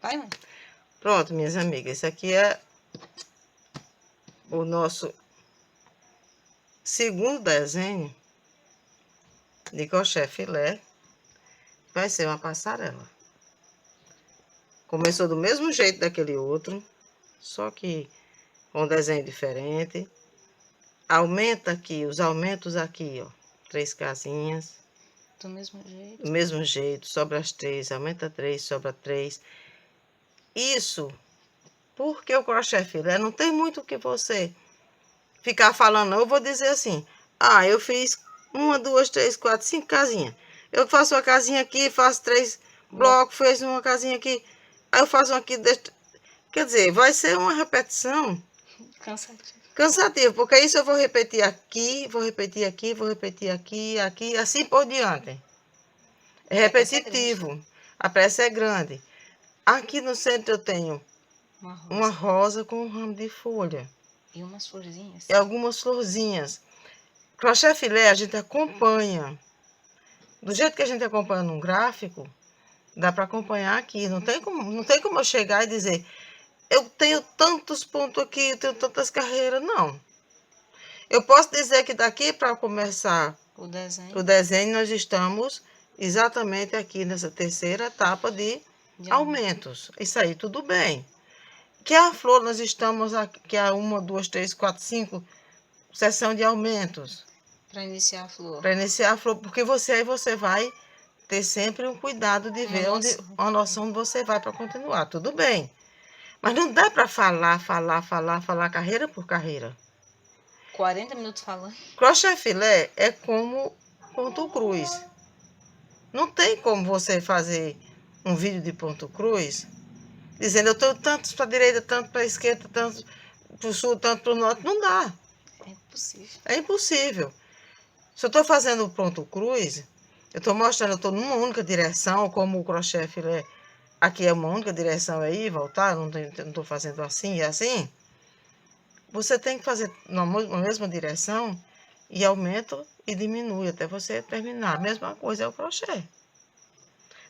Vai, mãe. Pronto, minhas amigas. Esse aqui é o nosso segundo desenho de crochê filé. Vai ser uma passarela. Começou do mesmo jeito daquele outro, só que com um desenho diferente. Aumenta aqui, os aumentos aqui, ó. 3 casinhas. Do mesmo jeito. Do mesmo jeito, sobra as 3, aumenta 3, sobra 3. Isso, porque o crochê filé não tem muito o que você ficar falando, não. Eu vou dizer assim, eu fiz 1, 2, 3, 4, 5 casinhas. Eu faço uma casinha aqui, faço 3 blocos, fiz uma casinha aqui, aí eu faço uma aqui. Quer dizer, vai ser uma repetição cansativa, porque isso eu vou repetir aqui, vou repetir aqui, vou repetir aqui, aqui, assim por diante. É repetitivo. A peça é grande. Aqui no centro eu tenho uma rosa com um ramo de folha. E umas florzinhas. E algumas florzinhas. Crochê filé a gente acompanha. Do jeito que a gente acompanha num gráfico, dá para acompanhar aqui. Não tem como eu chegar e dizer, eu tenho tantos pontos aqui, eu tenho tantas carreiras. Não. Eu posso dizer que daqui para começar o desenho, nós estamos exatamente aqui nessa terceira etapa de aumentos. Isso aí, tudo bem. Que a flor, nós estamos aqui a 1, 2, 3, 4, 5 seção de aumentos. Para iniciar a flor. Para iniciar a flor, porque aí você vai ter sempre um cuidado de ver uma noção onde você vai para continuar. Tudo bem. Mas não dá para falar carreira por carreira. 40 minutos falando. Crochê filé é como ponto cruz. Não tem como você fazer um vídeo de ponto cruz dizendo eu tenho tantos para a direita, tanto para a esquerda, tanto para o sul, tanto para o norte. Não dá. É impossível. É impossível. Se eu estou fazendo o ponto cruz, eu estou mostrando, eu estou numa única direção, como o crochê filé. Aqui é uma única direção aí, voltar, não estou fazendo assim e assim. Você tem que fazer na mesma direção e aumenta e diminui até você terminar. A mesma coisa é o crochê.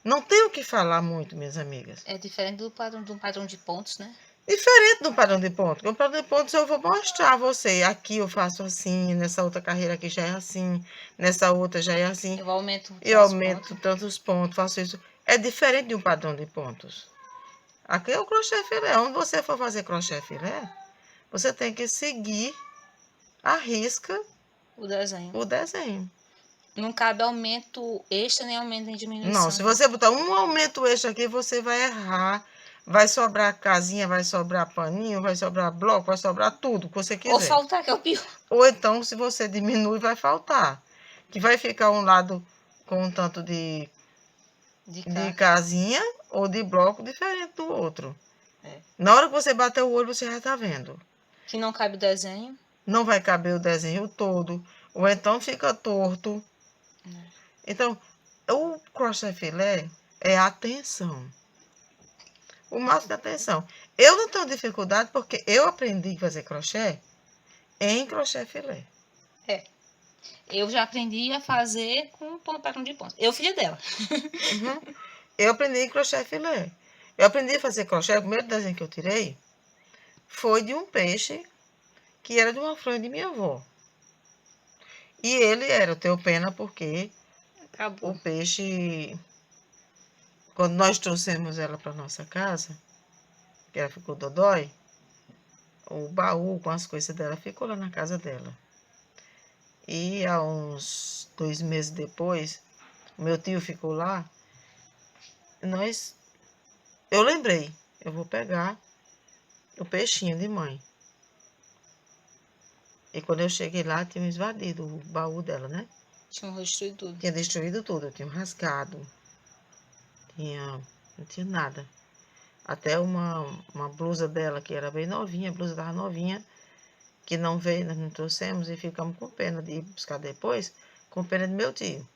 Não tenho o que falar muito, minhas amigas. É diferente do padrão de pontos, né? Diferente do padrão de pontos. O padrão de pontos eu vou mostrar a você. Aqui eu faço assim, nessa outra carreira aqui já é assim, nessa outra já é assim. Eu aumento tantos pontos, faço isso. É diferente de um padrão de pontos. Aqui é o crochê filé. Onde você for fazer crochê filé, você tem que seguir a risca o desenho. Não cabe aumento extra nem aumento em diminuição. Não, se você botar um aumento extra aqui, você vai errar. Vai sobrar casinha, vai sobrar paninho, vai sobrar bloco, vai sobrar tudo que você quiser. Ou faltar, que é o pior. Ou então, se você diminui, vai faltar. Que vai ficar um lado com um tanto de casinha ou de bloco diferente do outro. Na hora que você bater o olho, você já tá vendo. Que não cabe o desenho. Não vai caber o desenho todo. Ou então fica torto. Então, o crochê filé é atenção. O máximo de atenção. Eu não tenho dificuldade porque eu aprendi a fazer crochê em crochê filé. Eu já aprendi a fazer com padrão de pontos. Eu filha dela. Eu aprendi em crochê filé. Eu aprendi a fazer crochê, o primeiro desenho que eu tirei foi de um peixe que era de uma fronha de minha avó. E ele era, eu tenho pena porque o peixe, quando nós trouxemos ela para nossa casa, que ela ficou dodói, o baú com as coisas dela ficou lá na casa dela. E há uns 2 meses depois, meu tio ficou lá, eu lembrei, eu vou pegar o peixinho de mãe. E quando eu cheguei lá, tinha invadido o baú dela, né? Tinha destruído tudo. Tinha destruído tudo, tinha rasgado. Não tinha nada. Até uma blusa dela, que era bem novinha, a blusa estava novinha, que não veio, nós não trouxemos e ficamos com pena de ir buscar depois, com pena de meu tio.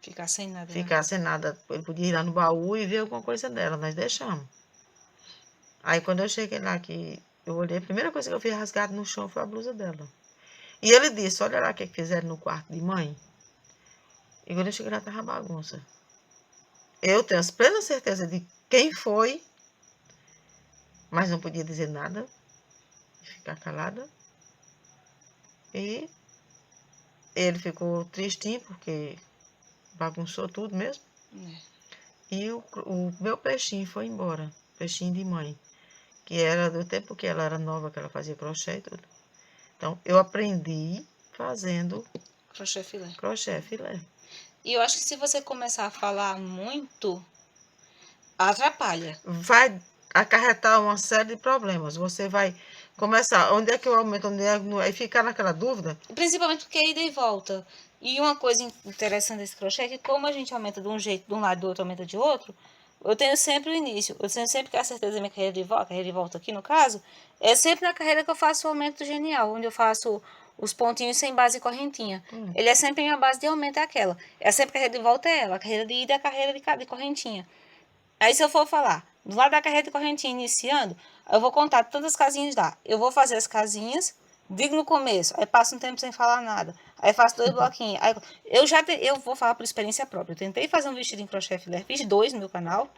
Ficar sem nada. Ficar sem nada. Ele podia ir lá no baú e ver alguma coisa dela, nós deixamos. Aí quando eu cheguei lá, que eu olhei, a primeira coisa que eu vi rasgado no chão foi a blusa dela. E ele disse, olha lá o que fizeram no quarto de mãe. E quando eu cheguei lá, estava bagunça. Eu tenho plena certeza de quem foi mas não podia dizer nada, ficar calada. E ele ficou tristinho, porque bagunçou tudo mesmo. E o meu peixinho foi embora, peixinho de mãe, que era do tempo que ela era nova, que ela fazia crochê e tudo. Então, eu aprendi fazendo Crochê filé. crochê filé. E eu acho que se você começar a falar muito, atrapalha. Vai acarretar uma série de problemas. Você vai começar, onde é que eu aumento, onde é, aí ficar naquela dúvida. Principalmente porque é ida e volta. E uma coisa interessante desse crochê é que como a gente aumenta de um jeito, de um lado, do outro aumenta de outro, eu tenho sempre o início. Eu tenho sempre que a certeza da minha carreira de volta aqui no caso, é sempre na carreira que eu faço o aumento genial, onde eu faço os pontinhos sem base e correntinha. Ele é sempre a minha base de aumento, é aquela. É sempre a carreira de volta é ela, a carreira de ida é a carreira de correntinha. Aí se eu for falar, do lado da carreira de correntinha iniciando, eu vou contar tantas casinhas lá. Eu vou fazer as casinhas, digo no começo, aí passo um tempo sem falar nada. Aí faço 2 bloquinhos. Aí eu vou falar por experiência própria. Eu tentei fazer um vestido em crochê filé, fiz 2 no meu canal.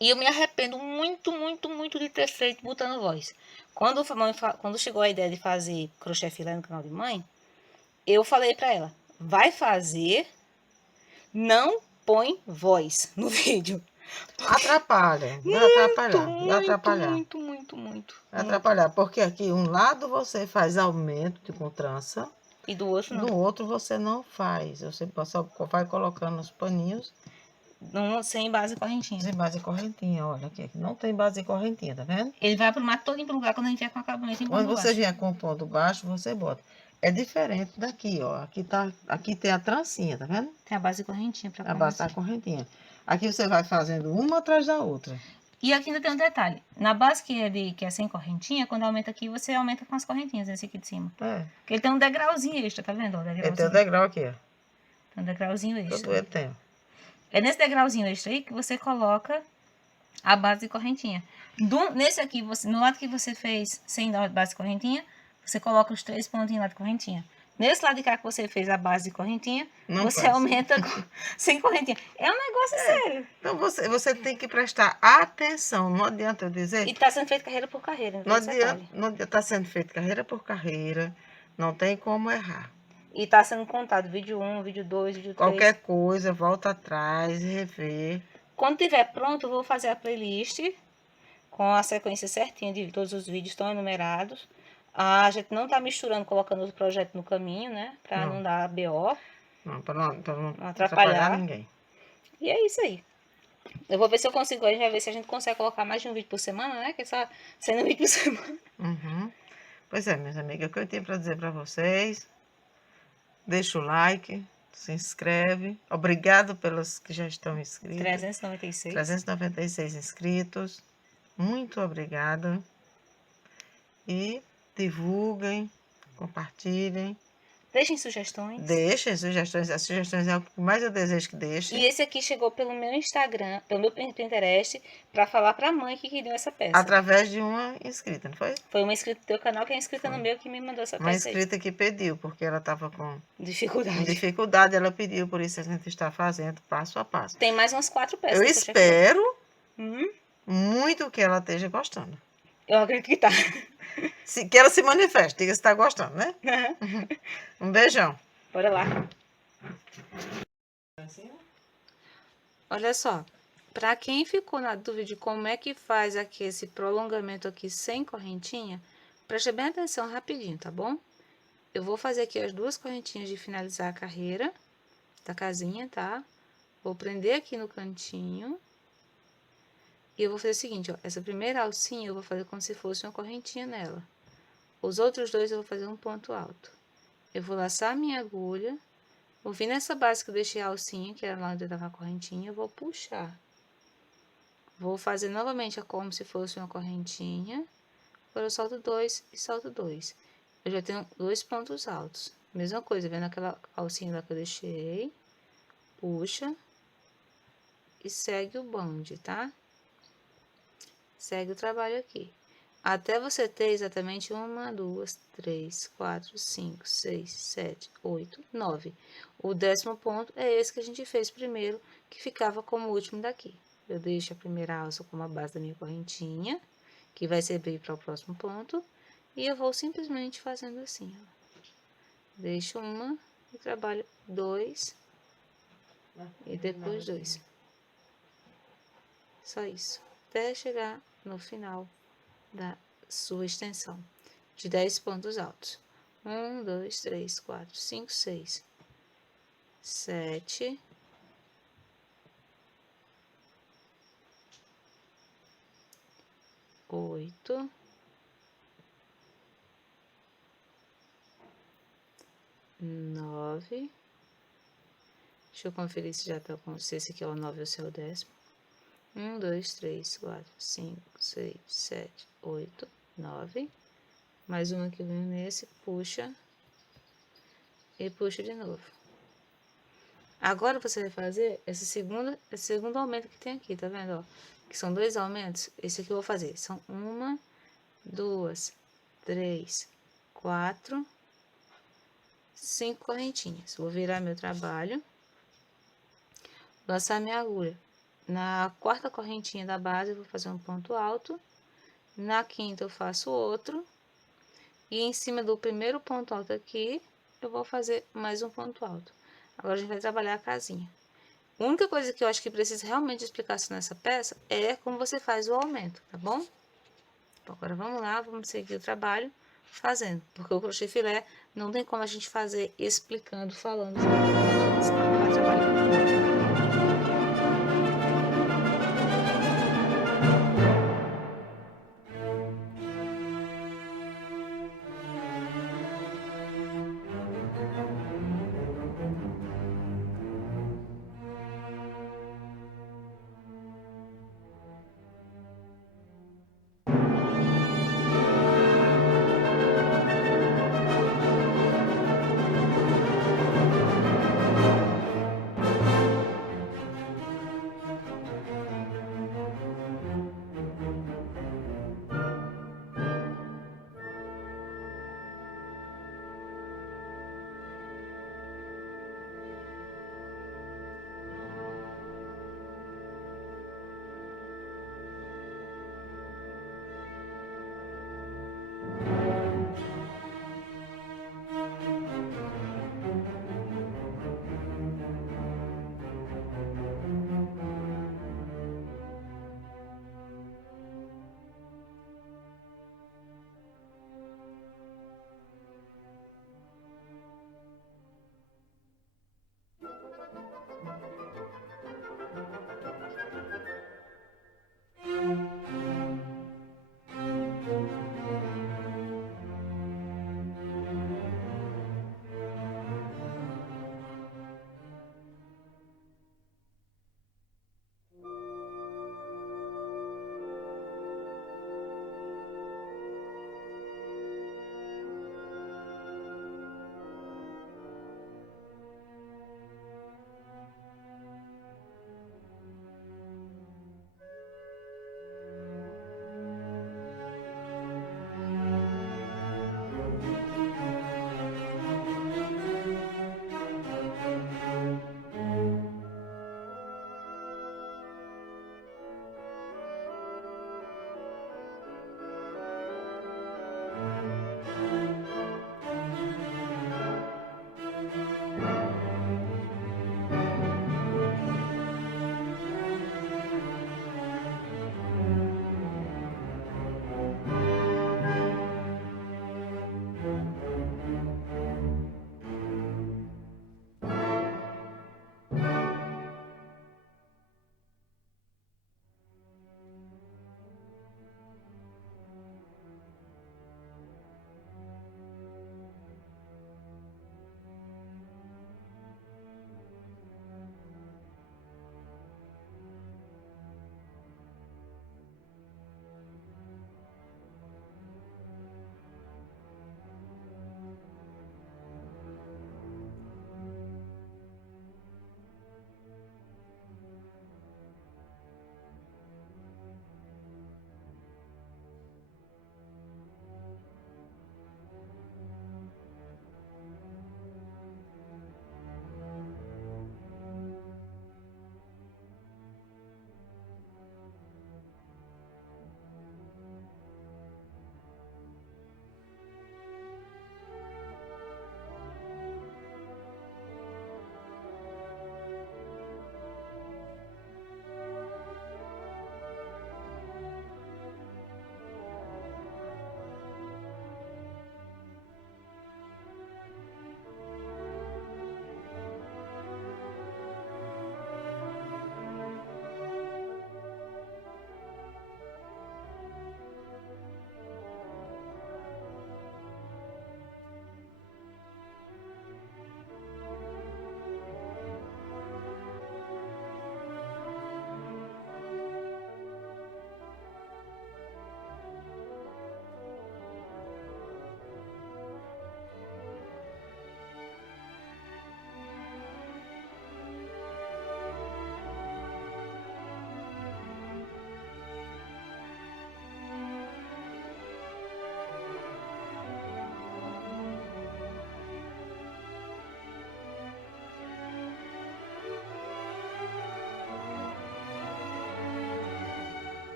E eu me arrependo muito, muito, muito de ter feito botando voz. Quando chegou a ideia de fazer crochê filé no canal de mãe, eu falei pra ela, vai fazer, não põe voz no vídeo. Atrapalha, vai atrapalhar, vai atrapalhar. Muito. Vai atrapalhar, porque aqui um lado você faz aumento com trança, E do outro não. do outro você não faz. Você só vai colocando os paninhos Sem base e correntinha. sem base e correntinha. Olha aqui, não tem base e correntinha, tá vendo? Ele vai aprumar todo pro lugar quando a gente vier com acabamento em ponto Quando você baixo. vier com o ponto baixo, você bota. É diferente daqui, ó. Aqui tem a trancinha, tá vendo? Tem a base e correntinha pra A base da correntinha. Aqui você vai fazendo uma atrás da outra. E aqui ainda tem um detalhe. Na base que é sem correntinha, quando aumenta aqui, você aumenta com as correntinhas, esse aqui de cima. É. Porque ele tem um degrauzinho extra, tá vendo? Ele tem o degrau aqui, ó. Tem um degrauzinho Todo extra. ele tem. É nesse degrauzinho extra aí que você coloca a base de correntinha. Nesse aqui, no lado que você fez sem base de correntinha, você coloca os 3 pontinhos lá de correntinha. Nesse lado de cá que você fez a base de correntinha, Não você faz. aumenta sem correntinha. É um negócio sério. Então você tem que prestar atenção. Não adianta eu dizer. E tá sendo feito carreira por carreira. Não adianta tá sendo feito carreira por carreira. Não tem como errar. E tá sendo contado vídeo 1, vídeo 2, vídeo 3. Qualquer coisa, volta atrás e rever. Quando tiver pronto, eu vou fazer a playlist com a sequência certinha de todos os vídeos, estão enumerados. A gente não tá misturando, colocando o projeto no caminho, né? Pra não dar BO. Não, pra não atrapalhar ninguém. E é isso aí. Eu vou ver se eu consigo, a gente vai ver se a gente consegue colocar mais de um vídeo por semana, né? Que só sendo um vídeo por semana. Uhum. Pois é, minhas amigas, o que eu tenho para dizer para vocês. Deixa o like, se inscreve. Obrigado pelos que já estão inscritos. 396. 396 inscritos. Muito obrigada. E divulguem, compartilhem. Deixem sugestões. Deixem sugestões. As sugestões é o que mais eu desejo que deixem. E esse aqui chegou pelo meu Instagram, pelo meu Pinterest, para falar para a mãe que queria essa peça. Através de uma inscrita, não foi? Foi uma inscrita do teu canal que é inscrita no meu que me mandou essa peça. Uma inscrita que pediu, porque ela estava com dificuldade. Ela pediu, por isso a gente está fazendo passo a passo. Tem mais umas 4 peças. Eu espero muito que ela esteja gostando. Eu acredito que tá. Que ela se manifeste, diga se está gostando, né? Um beijão. Bora lá. Olha só, para quem ficou na dúvida de como é que faz aqui esse prolongamento aqui sem correntinha, preste bem atenção rapidinho, tá bom? Eu vou fazer aqui as 2 correntinhas de finalizar a carreira da casinha, tá? Vou prender aqui no cantinho. E eu vou fazer o seguinte, ó, essa primeira alcinha eu vou fazer como se fosse uma correntinha nela. Os outros 2 eu vou fazer um ponto alto. Eu vou laçar a minha agulha, vou vir nessa base que eu deixei a alcinha, que era lá onde eu tava a correntinha, eu vou puxar. Vou fazer novamente como se fosse uma correntinha. Agora eu solto 2 e solto 2. Eu já tenho 2 pontos altos. Mesma coisa, vendo aquela alcinha lá que eu deixei. Puxa. E segue o bonde, tá? Segue o trabalho aqui. Até você ter exatamente 1, 2, 3, 4, 5, 6, 7, 8, 9. O 10º ponto é esse que a gente fez primeiro, que ficava como último daqui. Eu deixo a primeira alça como a base da minha correntinha. que vai servir para o próximo ponto. E eu vou simplesmente fazendo assim, ó. Deixo uma e trabalho 2 e depois 2. Só isso, até chegar no final da sua extensão de 10 pontos altos. 1, 2, 3, 4, 5, 6, 7, 8, 9. Deixa eu conferir se já está com. Se esse aqui é o 9 ou se é o 10º. 1, 2, 3, 4, 5, 6, 7, 8, 9. Mais uma que vem nesse, puxa. E puxa de novo. Agora você vai fazer esse segundo aumento que tem aqui, tá vendo? Ó? Que são 2 aumentos. Esse aqui eu vou fazer. São 1, 2, 3, 4, 5 correntinhas. Vou virar meu trabalho. Lançar minha agulha. Na quarta correntinha da base, eu vou fazer um ponto alto. Na quinta, eu faço outro. E em cima do primeiro ponto alto aqui, eu vou fazer mais um ponto alto. Agora, a gente vai trabalhar a casinha. A única coisa que eu acho que precisa realmente de explicação nessa peça é como você faz o aumento, tá bom? Então, agora vamos lá, vamos seguir o trabalho fazendo. Porque o crochê filé não tem como a gente fazer explicando, falando. Senão não vai trabalhar.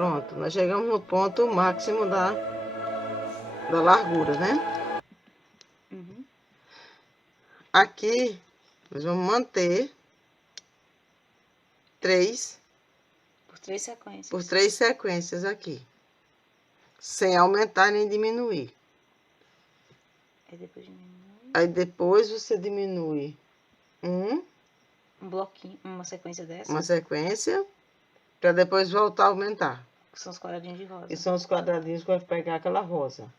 Pronto, nós chegamos no ponto máximo da largura, né? Uhum. Aqui, nós vamos manter 3 Por 3 sequências. por 3 sequências aqui. Sem aumentar nem diminuir. Aí depois diminui. Aí depois você diminui um bloquinho, uma sequência dessa. Uma sequência, para depois voltar a aumentar. Que são os quadradinhos de rosa. E são os quadradinhos que vai pegar aquela rosa.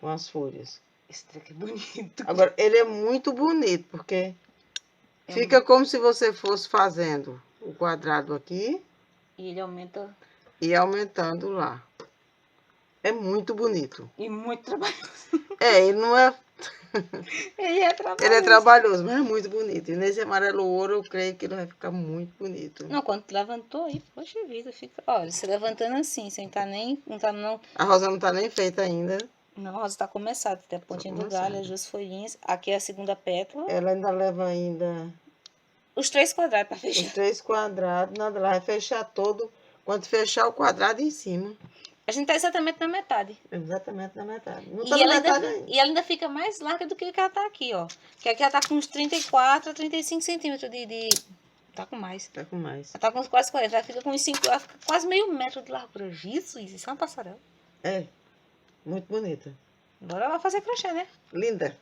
Com as folhas. Esse treco é bonito. Agora, ele é muito bonito, porque fica como se você fosse fazendo o quadrado aqui. E ele aumenta. E aumentando lá. É muito bonito. E muito trabalhoso. Ele não é... Ele é trabalhoso. Ele é trabalhoso, mas é muito bonito. E nesse amarelo ouro, eu creio que ele vai ficar muito bonito. Não, quando tu levantou aí, poxa vida, fica... Olha, você levantando assim, sem tá nem... Não tá, não... A rosa não tá nem feita ainda. Não, a rosa tá começada. Tem a pontinha do galho, as 2 folhinhas. Aqui é a segunda pétala. Ela ainda leva ainda... Os 3 quadrados pra fechar. Os 3 quadrados, nada, ela vai fechar todo. Quando fechar o quadrado em cima. A gente tá exatamente na metade. Exatamente na metade. Não E tá na ela, metade ainda, ainda. e ela ainda fica mais larga do que ela tá aqui, ó. Que aqui ela tá com uns 34 a 35 centímetros de... Tá com mais. Tá com mais. Ela tá com quase 40. Ela fica com uns 5... Ela fica quase meio metro de largura. Isso é uma passarela. É. Muito bonita. Bora lá fazer crochê, né? Linda.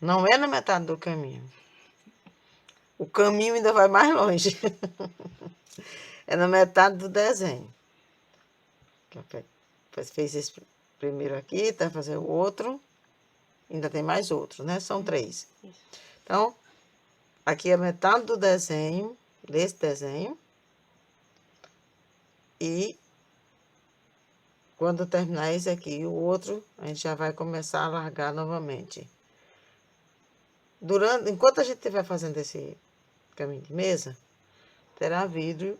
Não é na metade do caminho. O caminho ainda vai mais longe. É na metade do desenho. Fez esse primeiro aqui, tá fazendo o outro. Ainda tem mais outro, né? São 3. Isso. Então, aqui é metade do desenho, desse desenho. E quando terminar esse aqui e o outro, a gente já vai começar a largar novamente. Enquanto a gente estiver fazendo esse caminho de mesa, terá vídeo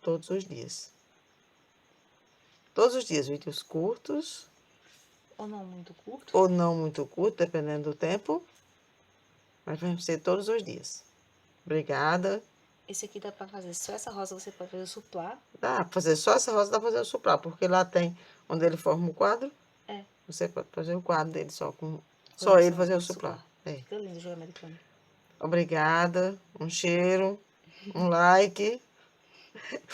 todos os dias. Todos os dias, vídeos curtos. Ou não muito curto. Ou não muito curto, dependendo do tempo. Mas vai ser todos os dias. Obrigada. Esse aqui dá pra fazer só essa rosa, você pode fazer o suplá. Dá pra fazer só essa rosa, dá pra fazer o suplá, porque lá tem onde ele forma o quadro. É. Você pode fazer o quadro dele só ele fazer o suplá. É. Fica lindo o jogo americano. Obrigada. Um cheiro, um like,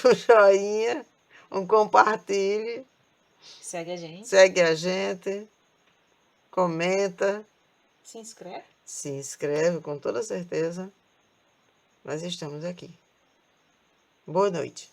um joinha, um compartilhe. Segue a gente. Segue a gente. Comenta. Se inscreve. Se inscreve, com toda certeza. Nós estamos aqui. Boa noite.